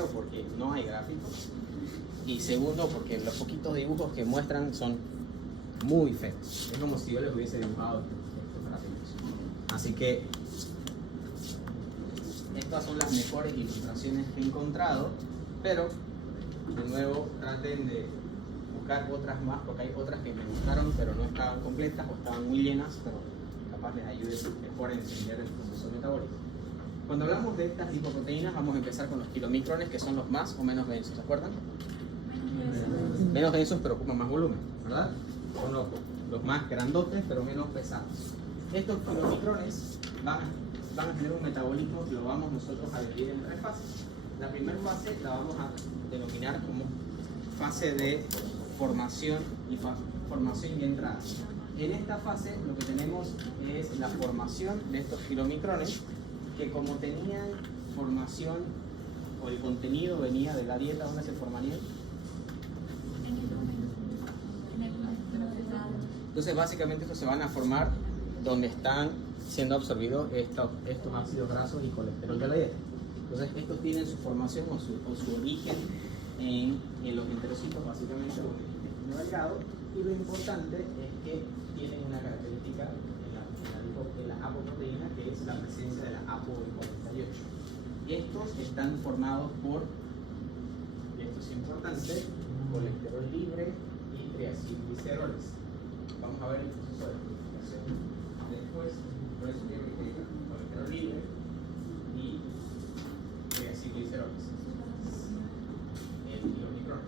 primero porque no hay gráficos y segundo porque los poquitos dibujos que muestran son muy feos. Es como si yo les hubiese dibujado estos gráficos. Así que estas son las mejores ilustraciones que he encontrado, pero de nuevo traten de buscar otras más, porque hay otras que me gustaron pero no estaban completas o estaban muy llenas, pero capaz les ayude mejor a entender el proceso metabólico. Cuando hablamos de estas lipoproteínas vamos a empezar con los kilomicrones, que son los más o menos densos, ¿se acuerdan? Menos densos pero ocupan más volumen, ¿verdad? Son los más grandotes pero menos pesados. Estos kilomicrones van a tener un metabolismo que lo vamos nosotros a dividir en 3 fases. La primera fase la vamos a denominar como fase de formación y entrada. En esta fase lo que tenemos es la formación de estos kilomicrones, que como tenían formación o el contenido venía de la dieta, ¿dónde se formarían? Entonces básicamente estos se van a formar donde están siendo absorbidos estos ácidos grasos y colesterol de la dieta. Entonces estos tienen su formación o su origen en los enterocitos, básicamente en el intestino delgado, y lo importante es que tienen una característica en la apoproteína, que es la presencia de la ApoE48. Estos están formados por, y esto es importante, colesterol libre y triacilgliceroles. Vamos a ver el proceso de purificación después. Por eso quiero que diga colesterol libre y triacilgliceroles, el kilomicrón.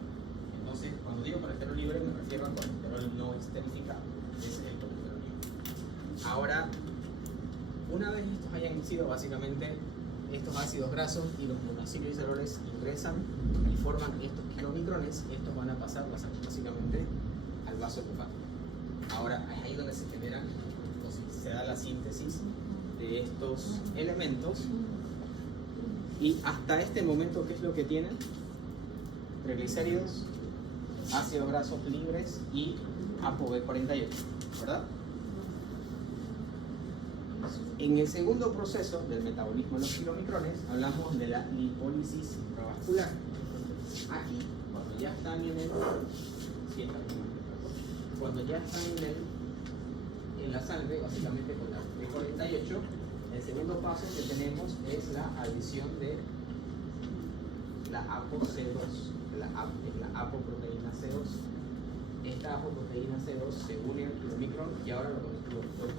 Entonces, cuando digo colesterol libre me refiero al colesterol no esterificado. Ese es el colesterol libre. Ahora, una vez estos hayan sido básicamente estos ácidos grasos y los monoacilgliceroles ingresan y forman estos kilomicrones, estos van a pasar básicamente al vaso linfático. Ahora, es ahí donde se generan, se da la síntesis de estos elementos, y hasta este momento, ¿qué es lo que tienen? Triglicéridos, ácidos grasos libres y ApoB48, ¿verdad? En el segundo proceso del metabolismo de los kilomicrones hablamos de la lipólisis intravascular. Aquí, cuando ya están en el en la sangre, básicamente con la B48, el segundo paso que tenemos es la adición de la ApoC2, la apoproteína C2. Esta apoproteína C2 se une al kilomicrón y ahora lo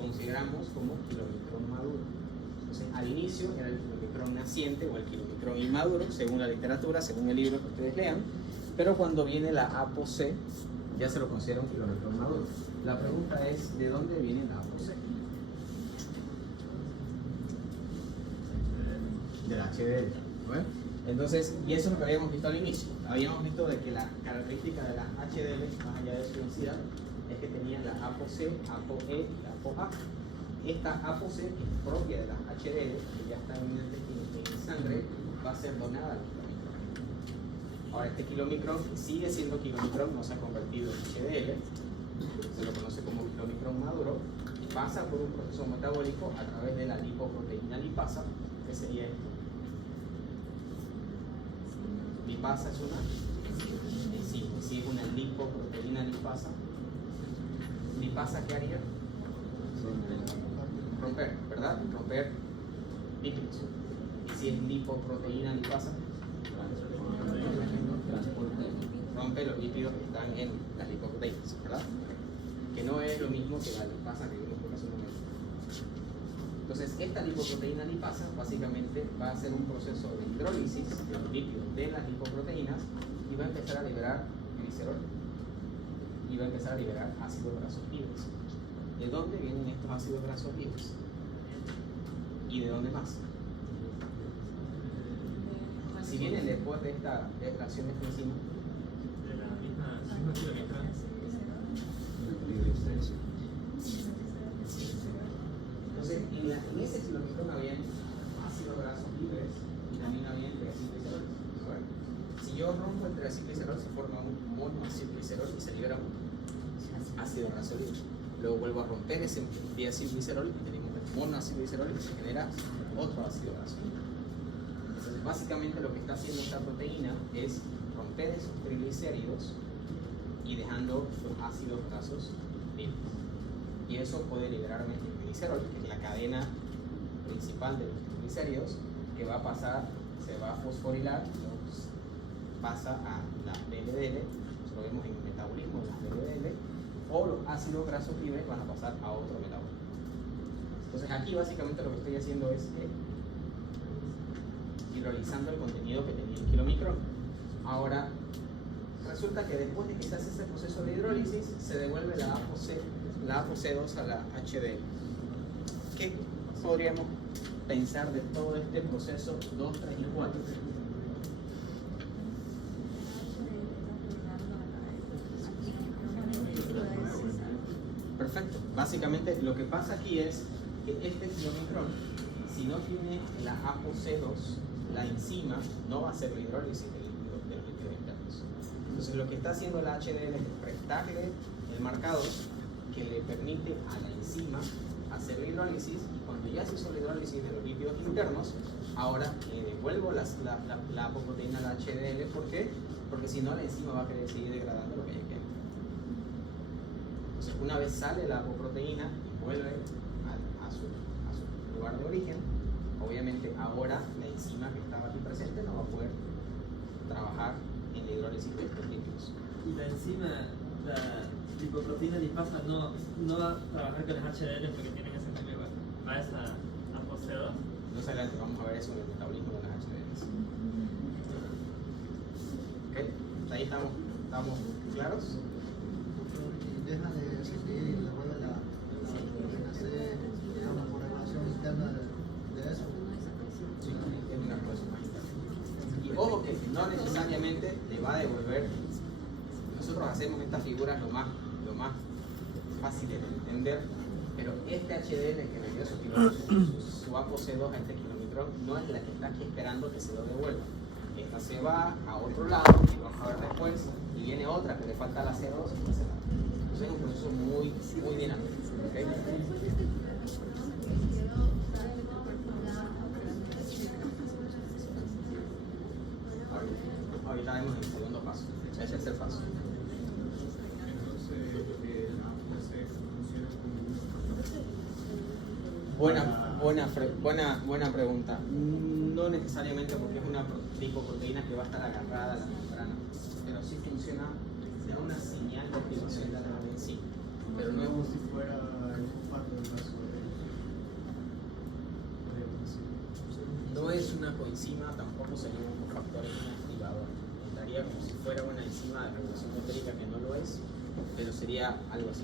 consideramos como kilomicrón maduro. Entonces, al inicio era el kilomicrón naciente o el kilomicrón inmaduro, según la literatura, según el libro que ustedes lean, pero cuando viene la ApoC, ya se lo considera un kilomicrón maduro. La pregunta es, ¿de dónde viene la ApoC? Del HDL, ¿no? Entonces, y eso es lo que habíamos visto al inicio. Habíamos visto de que la característica de la HDL, más allá de su densidad, es que tenía la ApoC, ApoE y ApoA. Esta ApoC, que es propia de la HDL, que ya está en el intestino y en sangre, va a ser donada al kilomicrón. Ahora, este kilomicrón sigue siendo kilomicrón, no se ha convertido en HDL, se lo conoce como kilomicrón maduro, pasa por un proceso metabólico a través de la lipoproteína lipasa, que sería esto. Lipasa es una, si es una lipoproteína lipasa. ¿Lipasa qué haría? Romper, ¿verdad? Romper lípidos. Y si es lipoproteína lipasa, rompe los lípidos que están en las lipoproteínas, ¿verdad? Que no es lo mismo que la lipasa que vimos por hace un momento. Entonces, esta lipoproteína lipasa básicamente va a hacer un proceso de hidrólisis de los lípidos de las lipoproteínas y va a empezar a liberar glicerol y va a empezar a liberar ácidos grasos libres. ¿De dónde vienen estos ácidos grasos libres? ¿Y de dónde más? Si vienen después de esta reacción de enzima, de la misma kilomicrón. entonces en ese kilomicrón habían ácidos grasos libres y también habían triacilgliceroles. Si yo rompo el triacilglicerol, se forma un monoacilglicerol y se libera un ácido graso libre. Luego vuelvo a romper ese triacilglicerol y tenemos el monoacilglicerol y se genera otro ácido graso libre. básicamente lo que está haciendo esta proteína es romper esos triglicéridos y dejando los ácidos grasos libres. Y eso puede liberar metilglicerol, que es la cadena principal de los triglicéridos, que va a pasar, se va a fosforilar, pasa a la LDL, eso lo vemos en el metabolismo de las LDL, o los ácidos grasos libres van a pasar a otro metabolismo. Entonces aquí básicamente lo que estoy haciendo es hidrolizando el contenido que tenía el kilomicrón. Ahora, resulta que después de que se hace ese proceso de hidrólisis, se devuelve la ApoC2 a la HDL. ¿Qué podríamos pensar de todo este proceso 2, 3 y 4? Perfecto. Básicamente lo que pasa aquí es que este kilomicrón, si no tiene la ApoC2, la enzima no va a hacer la hidrólisis de los lípidos internos. Entonces lo que está haciendo la HDL es prestarle el marcador que le permite a la enzima hacer la hidrólisis, y cuando ya se hizo la hidrólisis de los lípidos internos, ahora devuelvo la apoproteína a la HDL. ¿Por qué? Porque si no la enzima va a querer seguir degradando lo que ya queda. Entonces una vez sale la apoproteína y vuelve a su lugar de origen, obviamente ahora la enzima que estaba aquí presente no va a poder trabajar en la hidrólisis de estos lípidos. Y la enzima, la lipoproteína lipasa no va a trabajar con las HDL porque tienen ese cambio a esa ApoC2. Más adelante vamos a ver eso en el metabolismo de las HDLs. ¿Ok? ¿Hasta ahí estamos claros? Y deja de seguir la rueda de la vitamina C, digamos, por regulación interna de eso. Sí, es una cosa más interna. Y ojo que no necesariamente le va a devolver. Nosotros hacemos estas figuras lo más fácil de entender, pero este HDL que le dio su ApoC2 a este kilomicrón no es la que está aquí esperando que se lo devuelva. Esta se va a otro lado, y vamos a ver después, y viene otra que le falta la C2 y ese lado. Entonces es un proceso muy dinámico. ¿Okay? Ahorita vemos el segundo paso, el tercer paso. Buena pregunta. No necesariamente, porque es una lipoproteína que va a estar agarrada a la membrana, pero sí funciona de una señal de activación de la enzima. Pero no es Como si fuera el parto del brazo No es una coenzima, tampoco sería un cofactor, es un activador. Estaría como si fuera una enzima de regulación motérica, que no lo es, pero sería algo así.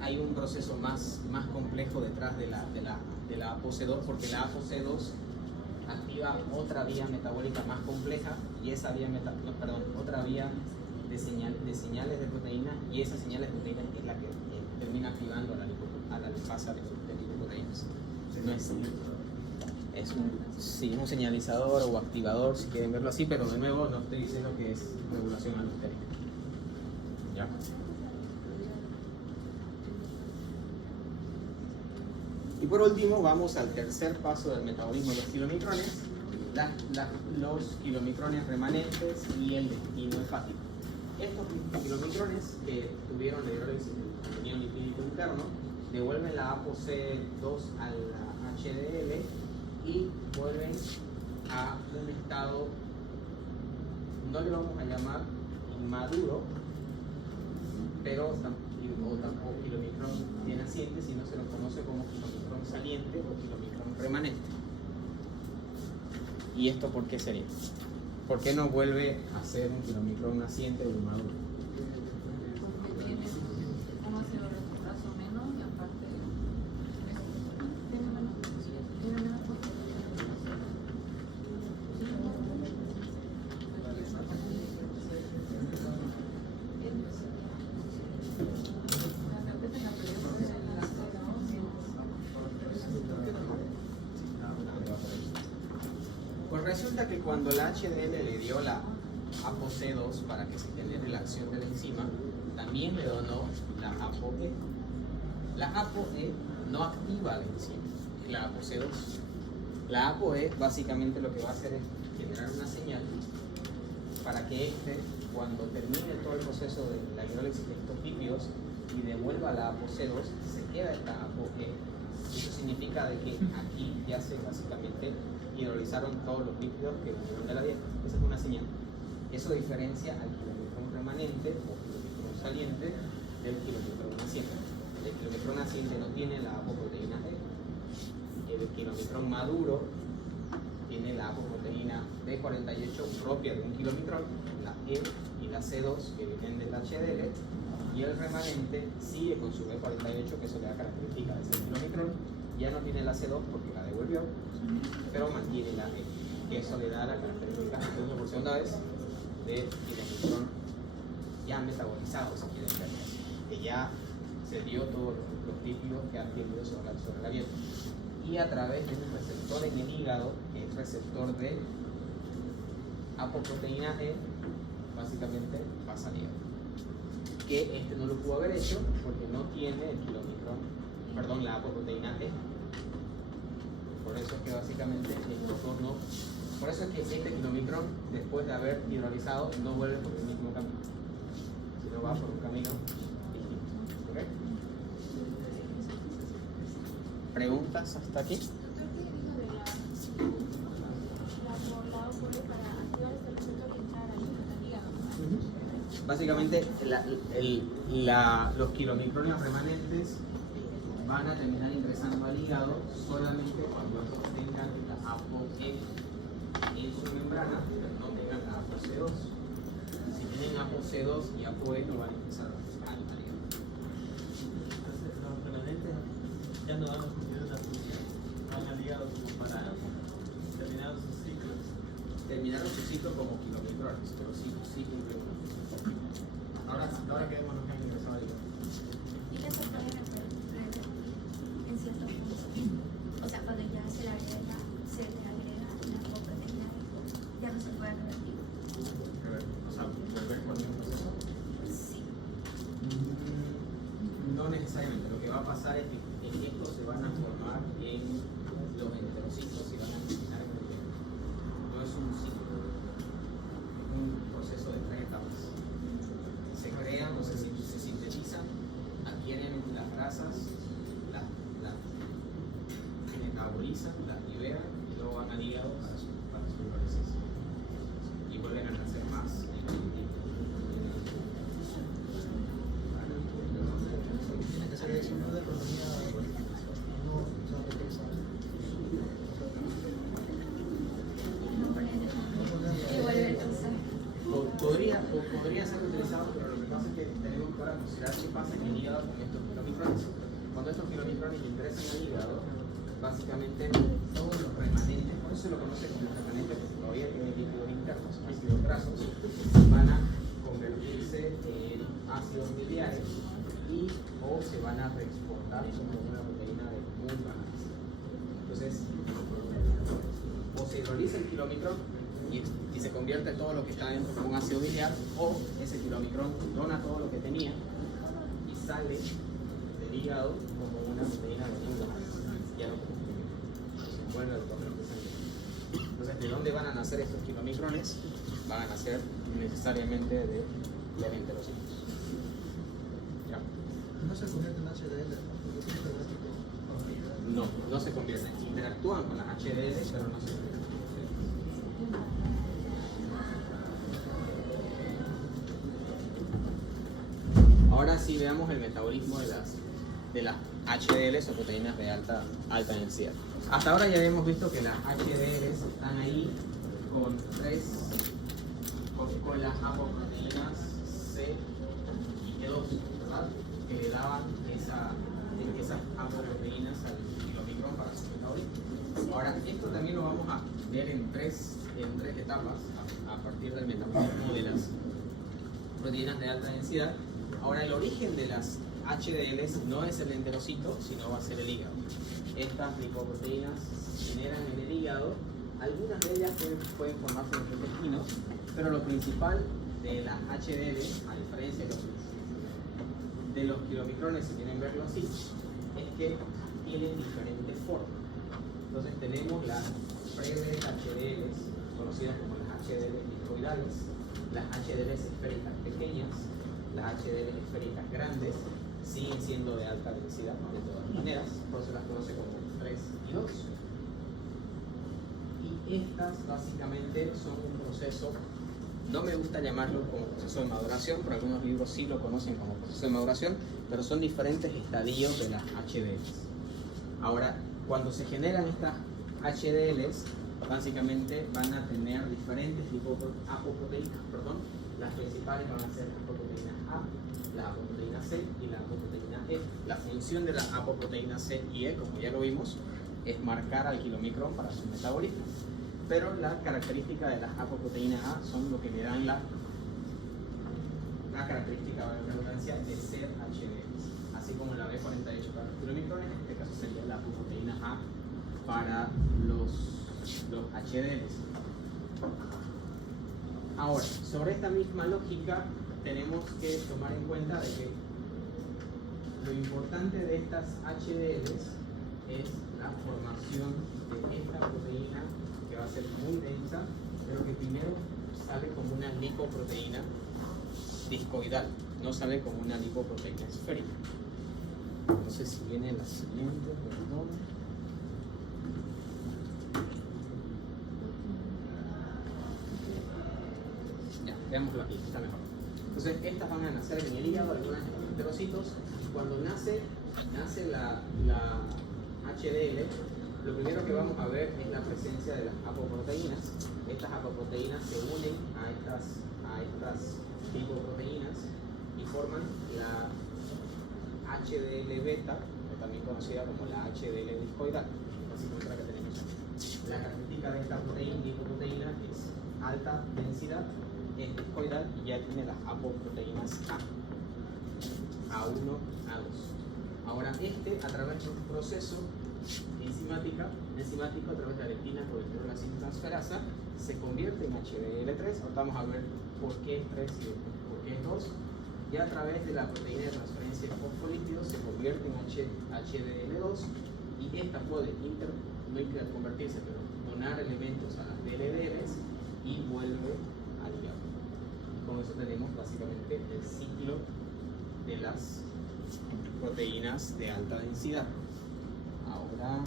Hay un proceso más complejo detrás de la ApoC2, porque la ApoC2 activa otra vía metabólica más compleja, y esa vía otra vía de señales de proteína, y esas señales de proteína es la que termina activando a la lipasa de lipoproteínas. No es un señalizador o activador, si quieren verlo así, pero de nuevo no estoy diciendo que es regulación alostérica. ¿Ya? Y por último vamos al tercer paso del metabolismo de los kilomicrones, los kilomicrones remanentes y el destino hepático. Estos kilomicrones que tuvieron la hidrólisis del contenido lipídico interno devuelven la ApoC2 a la HDL y vuelven a un estado, no le vamos a llamar inmaduro, pero tampoco kilomicrón bien naciente, sino se lo conoce como kilomicrón saliente o kilomicrón remanente. ¿Y esto por qué sería? ¿Por qué no vuelve a ser un kilomicrón naciente o inmaduro? Porque tiene un ácido retrograso menos y aparte tiene menos Pues resulta que cuando la HDL le dio la ApoC2 para que se genere la acción de la enzima, también le donó la ApoE. La ApoE no activa la enzima, la ApoC2. La ApoE básicamente lo que va a hacer es generar una señal para que cuando termine todo el proceso de la hidrólisis de estos lípidos y devuelva la ApoC2, se queda esta ApoE. Eso significa de que aquí ya se básicamente hidrolizaron todos los lípidos que vinieron de la dieta. Esa es una señal. Eso diferencia al kilomicrón remanente o kilomicrón saliente del kilomicrón naciente. El kilomicrón naciente no tiene la apoproteína E. El kilomicrón maduro tiene la apoproteína B48 propia de un kilomicrón, la E y la C2 que vienen del HDL, y el remanente sigue con su B48, que eso le da característica de ese kilomicrón. Ya no tiene la C2 porque la devolvió, pero mantiene la E, que eso le da la característica, entonces por segunda vez, de kilomicrón ya metabolizado, si quieren ver, que ya se dio todos los lípidos que han tenido sobre la dieta. Y a través de un receptor en el hígado, que es receptor de apoproteína E, básicamente pasa al hígado. Que no lo pudo haber hecho porque no tiene el kilomicrón, perdón, la apoproteína E. Por eso es que básicamente por eso es que este kilomicrón, después de haber hidrolizado, no vuelve por el mismo camino, sino va por un camino distinto. ¿Okay? ¿Preguntas hasta aquí? Doctor, ¿qué dijo de la ApoE para activar este receptor y entrar al hígado? Básicamente, los kilomicrones remanentes van a terminar ingresando al hígado solamente cuando estos tengan la ApoE en su membrana, pero no tengan la ApoC2. Si tienen ApoC2 y ApoE, no van a ingresar al hígado. Entonces los remanentes ya no van a cumplir una función, van al hígado como para terminar sus ciclos. Terminaron su ciclo como kilomicrones, pero sí cumplieron una función. Hasta ahora quedémonos que han ingresado al hígado. Y que se pueden revertir en ciertos puntos. O sea, cuando ya se le agrega la apoproteína, ya no se puede revertir. O sea, volver con el mismo proceso. Sí. No necesariamente. Lo que va a pasar es que estos se van a formar en los enterocitos y van a terminar en el hígado. No es un ciclo, es un proceso de 3 etapas. Se crean, o se sintetizan, adquieren las grasas, las metabolizan, las liberan y luego van al hígado para su hidrólisis. Y vuelven a nacer más. Esa reacción de proteína no se ha realizado. Devuelve entonces. Podría ser utilizado, pero lo que pasa es que tenemos que ahora considerar qué pasa en el hígado con estos kilomicrones. Cuando estos kilomicrones ingresan al hígado, básicamente todos los remanentes, por eso se lo conoce como remanentes porque todavía tienen lípidos internos, ácidos grasos, van a convertirse en ácidos biliares o se van a reexportar como una proteína de muy baja densidad. Entonces, o se hidroliza el kilomicrón y se convierte todo lo que está dentro como un ácido biliar, o ese kilomicrón dona todo lo que tenía y sale del hígado como una proteína de muy baja densidad. Ya no como se vuelve el torneo de sangre. Entonces, ¿de dónde van a nacer estos kilomicrones? Van a nacer necesariamente de los enterocitos. ¿Ya? No se convierte en HDL, porque es un terrestre. No se convierten. Interactúan con las HDL, pero no se convierten. Ahora sí veamos el metabolismo de las HDLs o proteínas de alta densidad. Hasta ahora ya hemos visto que las HDLs están ahí con las apoproteínas C y E2, ¿verdad? Que le daban esas apoproteínas al kilomicrón para su metabolismo. Ahora, esto también lo vamos a ver en tres etapas a partir del metabolismo de las proteínas de alta densidad. Ahora, el origen de las HDLs no es el enterocito, sino va a ser el hígado. Estas lipoproteínas se generan en el hígado. Algunas de ellas pueden formarse en los intestinos, pero lo principal de las HDL, a diferencia de los kilomicrones, si quieren verlo así, es que tienen diferentes formas. Entonces tenemos las breves HDLs, conocidas como las HDLs discoidales, las HDLs esféricas pequeñas, las HDLs esféricas grandes, siguen siendo de alta densidad de todas maneras, por eso las conoce como 3 y 2. Y estas básicamente son un proceso, no me gusta llamarlo como proceso de maduración, pero algunos libros sí lo conocen como proceso de maduración, pero son diferentes estadios de las HDLs. Ahora, cuando se generan estas HDLs, básicamente van a tener diferentes tipos de apoproteínas, las principales van a ser las apoproteínas A, la apoproteína C y la apoproteína E. La función de la apoproteína C y E, como ya lo vimos, es marcar al kilomicrón para su metabolismo. Pero la característica de las apoproteínas A son lo que le dan la característica de la redundancia de ser HDLs. Así como la B48 para los kilomicrones, en este caso sería la apoproteína A para los HDLs. Ahora, sobre esta misma lógica, tenemos que tomar en cuenta de que lo importante de estas HDLs es la formación de esta proteína que va a ser muy densa, pero que primero sale como una lipoproteína discoidal, no sale como una lipoproteína esférica. Entonces, si viene la siguiente, perdón. Ya, veámoslo aquí, está mejor. Entonces, estas van a nacer en el hígado, algunas en los enterocitos. Cuando nace la HDL, lo primero que vamos a ver es la presencia de las apoproteínas. Estas apoproteínas se unen a estas lipoproteínas y forman la HDL beta, o también conocida como la HDL discoidal. Básicamente la que tenemos aquí. La característica de esta lipoproteína es alta densidad, es discoidal y ya tiene las apoproteínas A1, A2. Ahora a través de un proceso enzimático a través de la leptina, colesterol, acetiltransferasa, se convierte en HDL3. Ahora vamos a ver por qué es 3 y por qué es 2. Y a través de la proteína de transferencia de fosfolípidos se convierte en HDL2 y esta puede no convertirse, pero donar elementos a las DLDs y vuelve al hígado. Con eso tenemos básicamente el ciclo de las proteínas de alta densidad. Ahora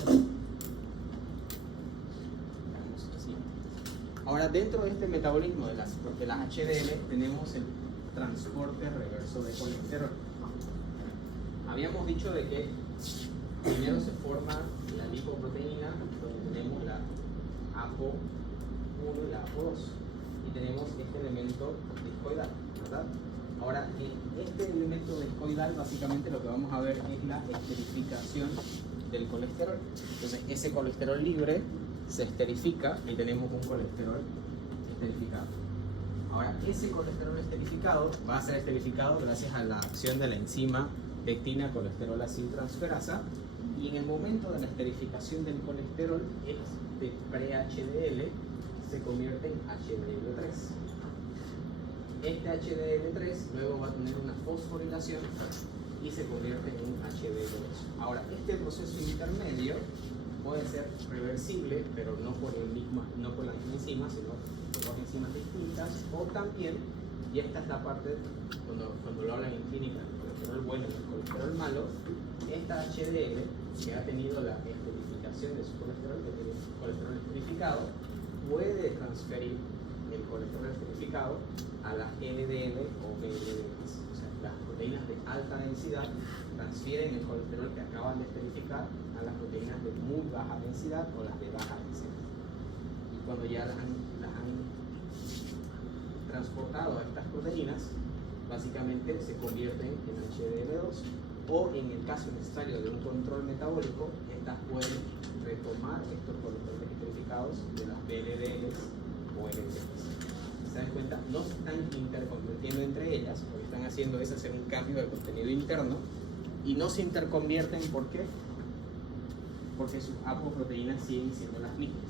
veamos así. Ahora, dentro de este metabolismo de las HDL tenemos el transporte reverso de colesterol. Habíamos dicho de que primero se forma la lipoproteína, donde tenemos la APO1 y la APO2 y tenemos este elemento discoidal, ¿verdad? Ahora, en este elemento discoidal básicamente lo que vamos a ver es la esterificación del colesterol. Entonces, ese colesterol libre se esterifica y tenemos un colesterol esterificado. Ahora, ese colesterol esterificado va a ser esterificado gracias a la acción de la enzima lectina colesterol acetiltransferasa, y en el momento de la esterificación del colesterol, este pre-HDL se convierte en HDL3. Este HDL3 luego va a tener una fosforilación y se convierte en un HDL2. Ahora, este proceso intermedio puede ser reversible, pero no por la misma enzima, sino por dos enzimas distintas, o también, y esta es la parte cuando lo hablan en clínica, el colesterol bueno y el colesterol malo, esta HDL que ha tenido la esterificación de su colesterol, que tiene colesterol esterificado, puede transferir el colesterol esterificado a las LDL o VLDs. O sea, las proteínas de alta densidad transfieren el colesterol que acaban de esterificar a las proteínas de muy baja densidad o las de baja densidad. Y cuando ya las han transportado a estas proteínas, básicamente se convierten en HDL2, o en el caso necesario de un control metabólico, estas pueden retomar estos colesteroles esterificados de las VLDs o LDLs. ¿Se dan cuenta? No se están interconvirtiendo entre ellas, lo que están haciendo es hacer un cambio de contenido interno, y no se interconvierten. ¿Por qué? Porque sus apoproteínas siguen siendo las mismas.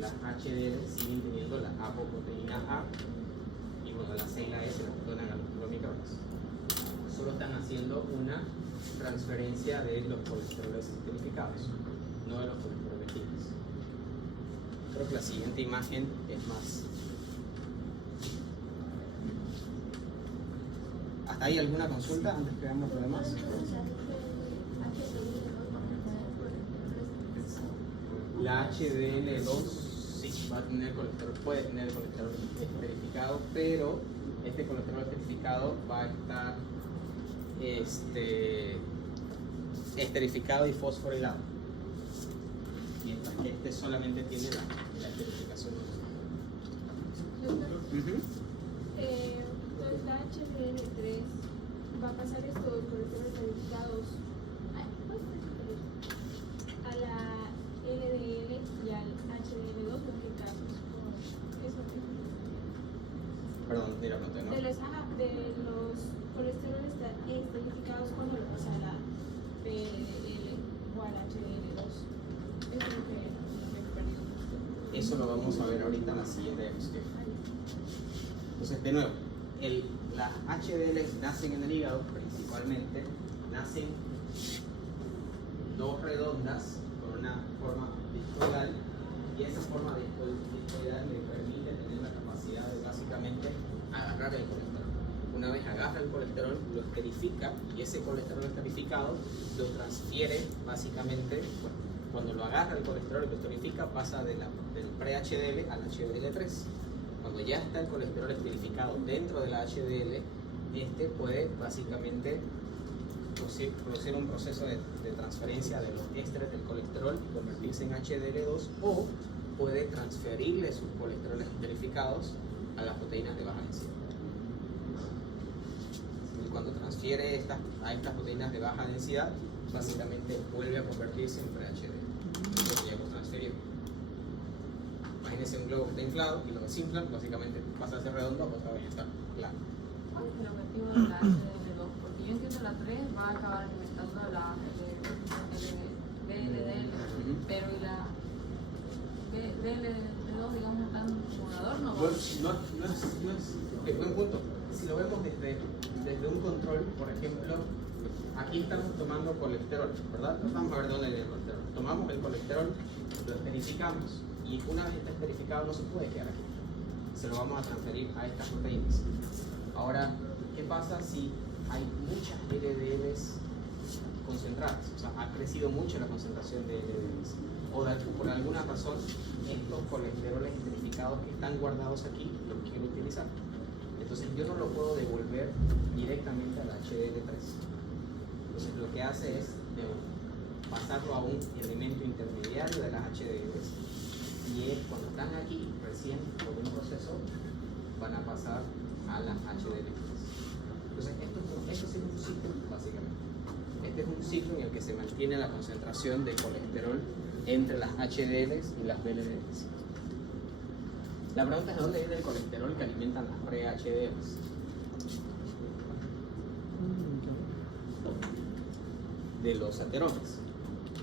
Las HDL siguen teniendo la apoproteína A, y bueno, la C y la E se las donan a los kilomicrones. Solo están haciendo una transferencia de los colesteroles esterificados. no de los colesteroles fijos. Creo que la siguiente imagen es más. ¿Hasta ahí alguna consulta antes que veamos lo demás? La HDL2 sí va a tener colesterol, puede tener colesterol esterificado, pero este colesterol esterificado va a estar esterificado y fosforilado, mientras que este solamente tiene la esterificación. Entonces la HDL3 va a pasar estos colesteroles esterificados a la LDL y al HDL2, ¿en qué casos? Eso Perdón, mira, no te no. de los colesteroles esterificados cuando lo pasa a la PLDL o al HDL2. Eso es lo que me he perdido. Eso lo vamos a ver ahorita en la siguiente diapositiva. Entonces, de nuevo, las HDL nacen en el hígado principalmente, nacen dos redondas con una forma discoidal, y esa forma discoidal le permite tener la capacidad de básicamente agarrar el colesterol. Una vez agarra el colesterol, lo esterifica, y ese colesterol esterificado lo transfiere básicamente, cuando lo agarra el colesterol y lo esterifica, pasa del pre-HDL al HDL3. Cuando ya está el colesterol esterificado dentro de la HDL, este puede básicamente producir un proceso de transferencia de los ésteres del colesterol y convertirse en HDL2, o puede transferirle sus colesteroles esterificados a las proteínas de baja densidad. Y cuando transfiere a estas proteínas de baja densidad, básicamente vuelve a convertirse en pre-HDL, lo que ya hemos transferido. Imagínense un globo que está inflado y lo desinflan, básicamente pasa a ser redondo, otra vez está plano. ¿Cuál es el objetivo de la HDL2? Porque yo entiendo la 3 va a acabar alimentando a la BLDL, pero y la BLD2, digamos, no tan como un adorno. No es buen punto. Si lo vemos desde un control, por ejemplo, aquí estamos tomando colesterol, ¿verdad? Vamos a ver dónde viene el colesterol. Tomamos el colesterol, lo esterificamos, y una vez está esterificado no se puede quedar aquí. Se lo vamos a transferir a estas proteínas. Ahora, ¿qué pasa si hay muchas LDLs concentradas? O sea, ha crecido mucho la concentración de LDLs. O por alguna razón, estos colesteroles esterificados que están guardados aquí los quiero utilizar. Entonces yo no lo puedo devolver directamente a la HDL3. Entonces lo que hace es pasarlo a un elemento intermediario de las HDLs, y es cuando están aquí recién por un proceso van a pasar a las HDL3. Entonces esto sí es un ciclo básicamente. Este es un ciclo en el que se mantiene la concentración de colesterol entre las HDLs y las VLDLs. La pregunta es: ¿de dónde viene el colesterol que alimentan las pre-HDLs? De los aterones.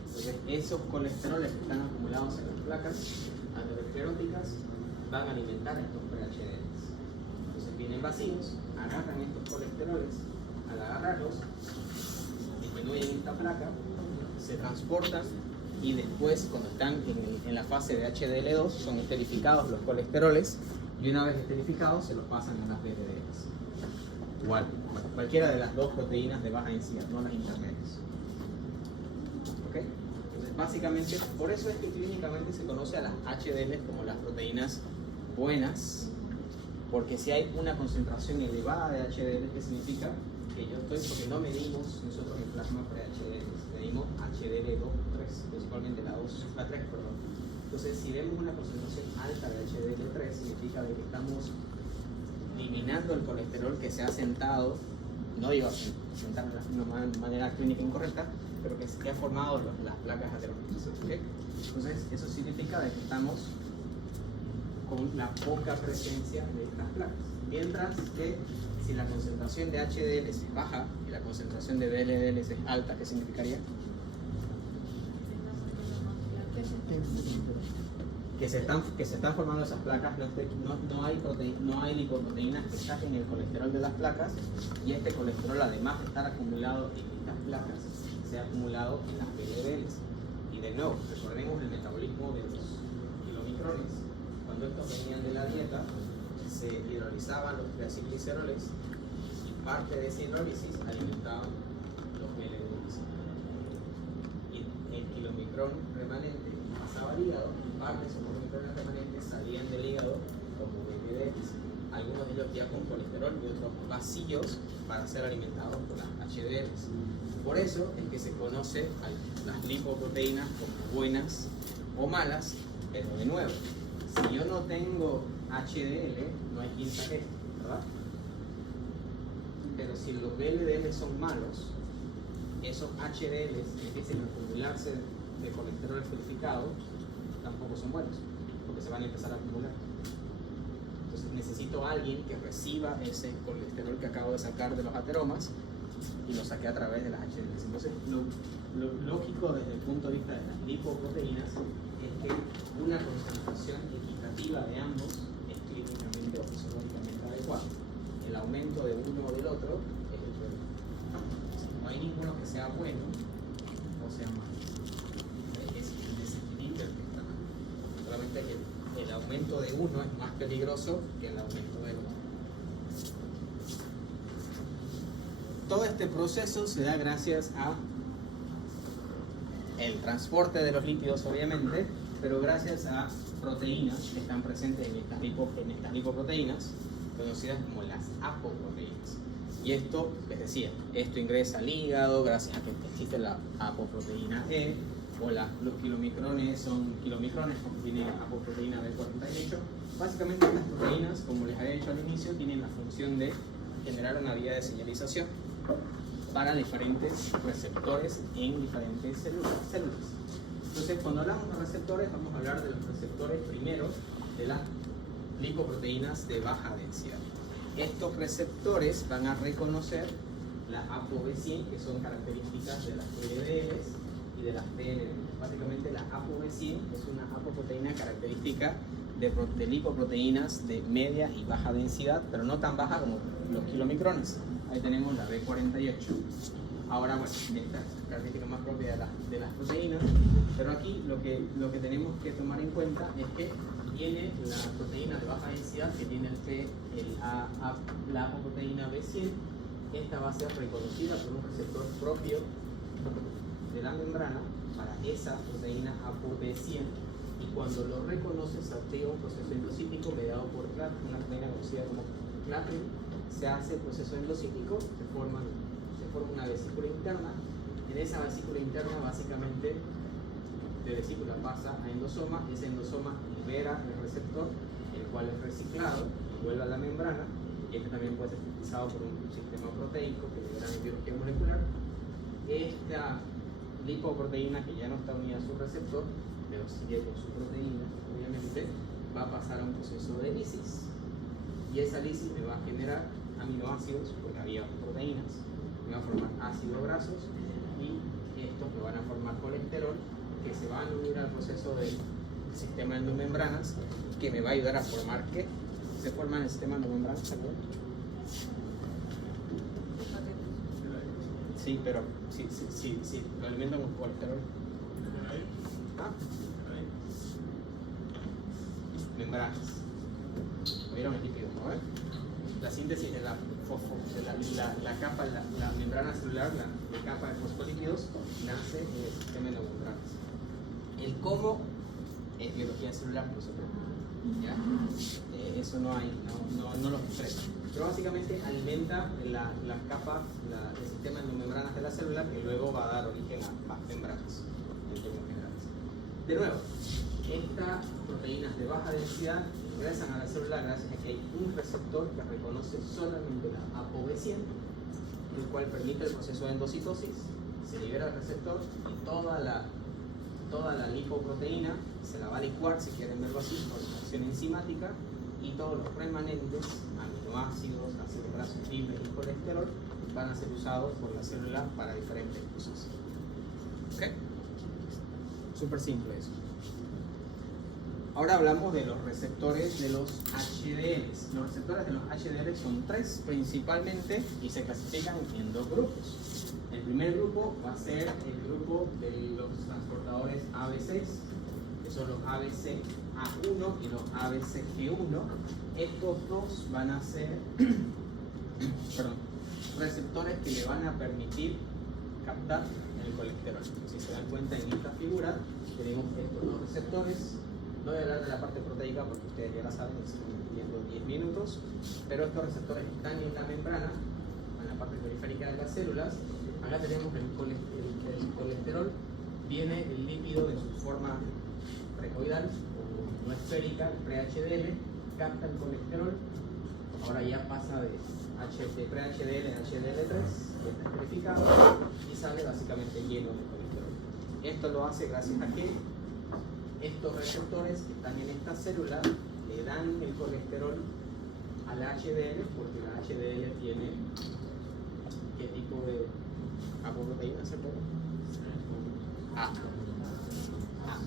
Entonces, esos colesteroles que están acumulados en las placas ateroscleróticas van a alimentar a estos pre-HDLs. Entonces, vienen vacíos, agarran estos colesteroles, al agarrarlos, disminuyen esta placa, se transportan, y después, cuando están en la fase de HDL2, son esterificados los colesteroles, y una vez esterificados se los pasan a las VLDLs. Igual, cualquiera de las dos proteínas de baja densidad, no las intermedias. ¿Ok? Entonces, básicamente, por eso es que clínicamente se conoce a las HDLs como las proteínas buenas, porque si hay una concentración elevada de HDL, ¿qué significa? Que porque no medimos nosotros en plasma pre-HDL, medimos HDL2-3, principalmente la 2-3, perdón. Entonces, si vemos una concentración alta de HDL3, significa de que estamos eliminando el colesterol que se ha sentado, no digo sentar de una manera clínica incorrecta, pero que ha formado las placas ateroscleróticas. ¿Okay? Entonces, eso significa de que estamos con la poca presencia de estas placas. Mientras que si la concentración de HDL es baja y la concentración de VLDL es alta, ¿qué significaría? Que se están formando esas placas, no hay lipoproteínas que saquen el colesterol de las placas, y este colesterol, además de estar acumulado en estas placas, se ha acumulado en las VLDLs, y de nuevo, recordemos el metabolismo de los kilomicrones. Cuando estos venían de la dieta, se hidrolizaban los triacilgliceroles y parte de esa hidrólisis alimentaban los LDLs. Y el kilomicrón remanente pasaba al hígado y parte de esos kilomicrones remanentes salían del hígado como LDLs. Algunos de ellos ya con colesterol y otros vacíos para ser alimentados por las HDLs. Por eso es que se conoce a las lipoproteínas como buenas o malas, pero de nuevo, si yo no tengo HDL, no hay quien saque, ¿verdad? Pero si los LDL son malos, esos HDLs empiezan a acumularse de colesterol purificado, tampoco son buenos, porque se van a empezar a acumular. Entonces necesito a alguien que reciba ese colesterol que acabo de sacar de los ateromas y lo saque a través de las HDLs. Entonces lo lógico desde el punto de vista de las lipoproteínas es que una concentración equitativa de ambos es clínicamente o fisiológicamente adecuada. El aumento de uno o del otro es el problema. No hay ninguno que sea bueno o sea malo. Es el desequilibrio el que está mal. Solamente que el aumento de uno es más peligroso que el aumento del otro. Todo este proceso se da gracias a el transporte de los lípidos, obviamente, pero gracias a proteínas que están presentes en estas lipoproteínas, conocidas como las apoproteínas. Y esto, les decía, esto ingresa al hígado gracias a que existe la apoproteína E, o los kilomicrones son kilomicrones, como tiene la apoproteína B48. Básicamente estas proteínas, como les había dicho al inicio, tienen la función de generar una vía de señalización para diferentes receptores en diferentes células. Entonces, cuando hablamos de receptores, vamos a hablar de los receptores primero de las lipoproteínas de baja densidad. Estos receptores van a reconocer la ApoB100, que son características de las LDLs y de las PNL. Básicamente la ApoB100 es una apoproteína característica de lipoproteínas de media y baja densidad, pero no tan baja como los kilomicrones. Ahí tenemos la B48. Ahora, bueno, esta es la característica más propia de las proteínas, pero aquí lo que tenemos que tomar en cuenta es que viene la proteína de baja densidad que tiene la apoproteína B100. Esta va a ser reconocida por un receptor propio de la membrana para esa proteína ApoB100, y cuando lo reconoce se activa un proceso endocítico mediado por clatrina, una proteína conocida como clatrina. Se hace el proceso endocítico, se forma una vesícula interna. En esa vesícula interna, básicamente, de vesícula pasa a endosoma. Ese endosoma libera el receptor, el cual es reciclado y vuelve a la membrana, y este también puede ser sintetizado por un sistema proteico que libera en biología molecular. Esta lipoproteína, que ya no está unida a su receptor, pero sigue con su proteína, obviamente, va a pasar a un proceso de lisis, y esa lisis me va a generar aminoácidos, porque había proteínas, me va a formar ácidos grasos, y estos me van a formar colesterol, que se van a unir al proceso del sistema endomembranas, que me va a ayudar a formar ¿qué? Se forma en el sistema endomembranas, ¿se acuerdan? Sí, pero si lo alimentan con colesterol. ¿Ah? Membranas. ¿Vieron el lípido? ¿No? La síntesis de la capa, la membrana celular, la capa de fosfolípidos, nace en el sistema endomembranas. El cómo es biología celular, no se preocupe. ¿Ya? Eso no lo expresa. Pero básicamente alimenta las capas, el sistema endomembranas de la célula, que luego va a dar origen a membranas en términos generales. De nuevo, estas proteínas de baja densidad ingresan a la célula gracias a que hay un receptor que reconoce solamente la ApoB100, el cual permite el proceso de endocitosis. Se libera el receptor y toda la lipoproteína se la va a licuar, si quieren verlo así, por acción enzimática, y todos los remanentes, aminoácidos, ácidos grasos, fibras y colesterol, van a ser usados por la célula para diferentes cosas. ¿Ok? Súper simple eso. ahora hablamos de los receptores de los HDLs. Los receptores de los HDLs son tres principalmente y se clasifican en dos grupos. El primer grupo va a ser el grupo de los transportadores ABCs, que son los ABCA1 y los ABCG1. Estos dos van a ser receptores que le van a permitir captar el colesterol. Si se dan cuenta en esta figura, tenemos estos dos receptores. No voy a hablar de la parte proteica porque ustedes ya la saben, están viendo 10 minutos, pero estos receptores están en la membrana, en la parte periférica de las células. Acá tenemos el colesterol, viene el lípido en su forma recoidal o no esférica, el pre-HDL, capta el colesterol, ahora ya pasa de pre-HDL a HDL3, ya está esferificado y sale básicamente lleno de colesterol. Esto lo hace gracias a que estos receptores que están en esta célula le dan el colesterol al HDL, porque la HDL tiene ¿qué tipo de apoproteína se puede? A.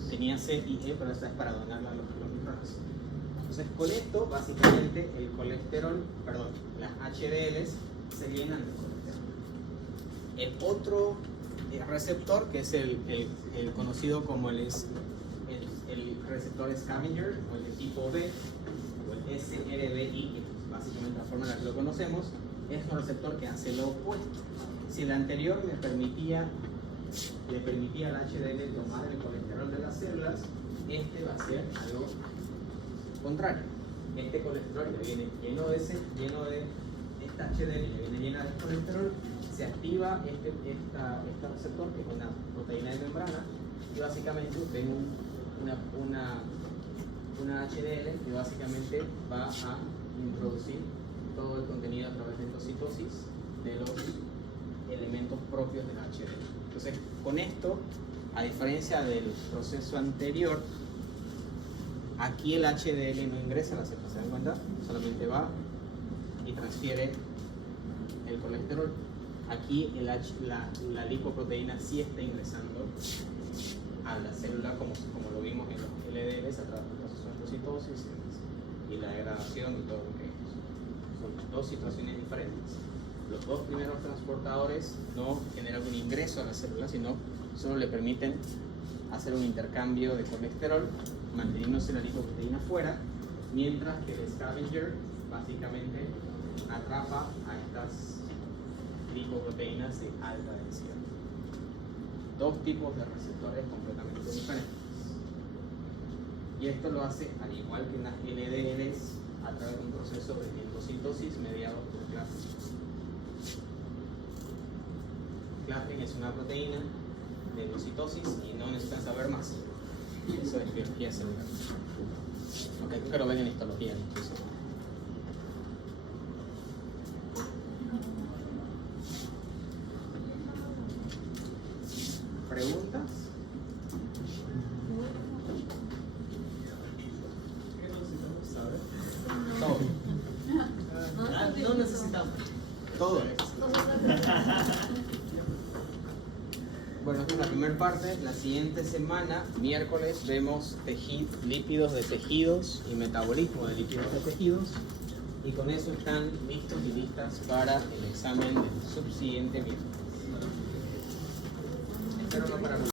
Tenía C y E, pero esta es para donarla a los neurrones. Entonces con esto básicamente el colesterol, las HDLs se llenan de colesterol. El otro receptor, que es el conocido como el receptor scavenger o el de tipo B o el SRBI, que es básicamente la forma en la que lo conocemos, es un receptor que hace lo opuesto. Si el anterior le permitía al HDL tomar el colesterol de las células, este va a ser algo contrario. Este colesterol le viene lleno de esta HDL, le viene llena de colesterol, se activa este receptor, que es una proteína de membrana, y básicamente tengo una HDL que básicamente va a introducir todo el contenido a través de endocitosis de los elementos propios del HDL. Entonces, con esto, a diferencia del proceso anterior, aquí el HDL no ingresa a la célula, ¿se dan cuenta? Solamente va y transfiere el colesterol. Aquí la lipoproteína sí está ingresando a la célula, como lo vimos en los LDLs a través del proceso de endocitosis y la degradación y todo lo que vimos. Son dos situaciones diferentes. Los dos primeros transportadores no generan un ingreso a la célula, sino solo le permiten hacer un intercambio de colesterol, manteniéndose la lipoproteína fuera, mientras que el scavenger básicamente atrapa a estas lipoproteínas de alta densidad. Dos tipos de receptores completamente diferentes. Y esto lo hace al igual que en las LDLs a través de un proceso de endocitosis mediado por clavin. Clavin es una proteína de endocitosis y no necesitan saber más. Eso es biología celular. Ok, creo que lo ven en histología incluso. ¿Preguntas? ¿Qué necesitamos saber? Todo. No necesitamos. Todo Bueno, esta es la primera parte. La siguiente semana, miércoles, vemos lípidos de tejidos y metabolismo de lípidos de tejidos. Y con eso están listos y listas para el examen del subsiguiente miércoles. Espero no parar.